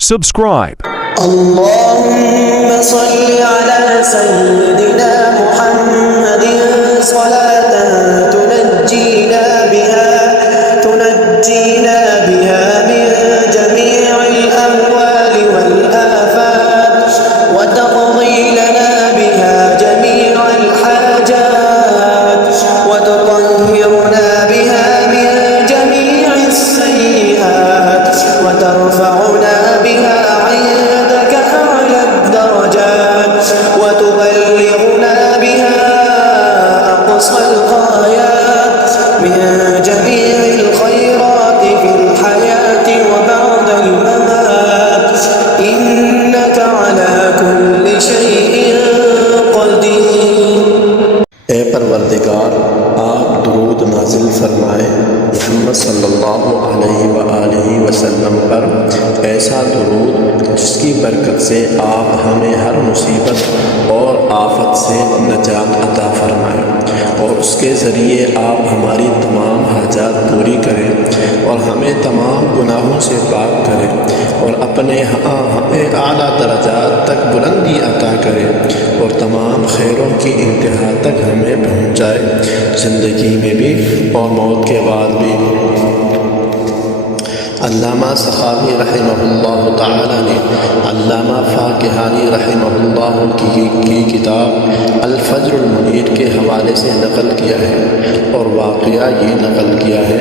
subscribe. اللهم صل على سيدنا محمد صلاة تنجينا بها من جميع الأموال والآفات وتقضي لنا بها جميع الحاجات وتطهرنا بها من جميع السيئات وترفعنا بها عندك أعلى الدرجات وتبلغنا بها أقصى الغايات من جميع الخيرات في الحياة وبعد الممات إنك على كل شيء قدير۔ اے پروردگار، آپ درود نازل فرمائے محمد صلی اللہ علیہ وآلہ وسلم پر ایسا درود جس کی برکت سے آپ ہمیں ہر مصیبت اور آفت سے نجات عطا فرمائیں، اور اس کے ذریعے آپ ہماری تمام حاجات پوری کریں اور ہمیں تمام گناہوں سے پاک کریں اور اپنے ہاں ہمیں اعلیٰ درجات تک بلندی عطا کرے اور تمام خیروں کی انتہا تک ہمیں پہنچائے، زندگی میں بھی اور موت کے بعد بھی۔ علامہ سخاوی رحمہ اللہ تعالی نے علامہ فاقہانی رحمہ اللہ کی کتاب الفجر المنیر کے حوالے سے نقل کیا ہے، اور واقعہ یہ نقل کیا ہے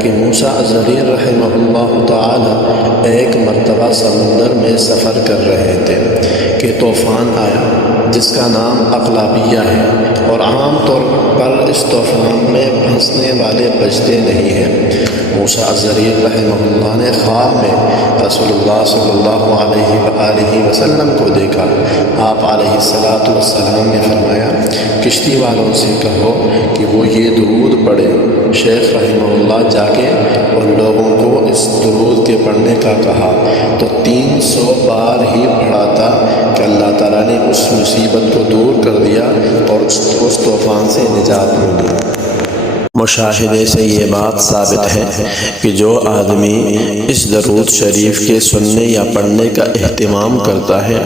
کہ موسیٰ الضریر رحمہ اللہ تعالی ایک مرتبہ سمندر میں سفر کر رہے تھے کہ طوفان آیا جس کا نام اقلابیہ ہے، اور عام طور پر اس طوفان میں پھنسنے والے بچتے نہیں ہیں۔ موسیٰ الضریر رحمہ اللہ نے خواب میں رسول اللہ صلی اللہ علیہ وآلہ وسلم کو دیکھا۔ آپ علیہ السلام نے فرمایا، کشتی والوں سے کہو کہ وہ یہ درود پڑھے۔ شیخ رحمہ اللہ جاگے اور لوگوں کو اس درود کے پڑھنے کا کہا تو 300 بار ہی پڑھا تھا کہ اللہ تعالیٰ نے اس مصیبت کو دور کر دیا اور اس طوفان سے نجات ملی۔ مشاہدے سے یہ بات ثابت ہے کہ جو آدمی اس درود شریف کے سننے یا پڑھنے کا اہتمام کرتا ہے،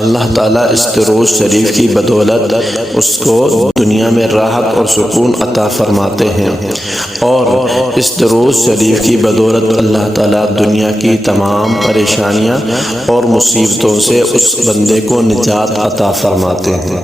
اللہ تعالیٰ اس درود شریف کی بدولت اس کو دنیا میں راحت اور سکون عطا فرماتے ہیں، اور اس درود شریف کی بدولت اللہ تعالیٰ دنیا کی تمام پریشانیاں اور مصیبتوں سے اس بندے کو نجات عطا فرماتے ہیں۔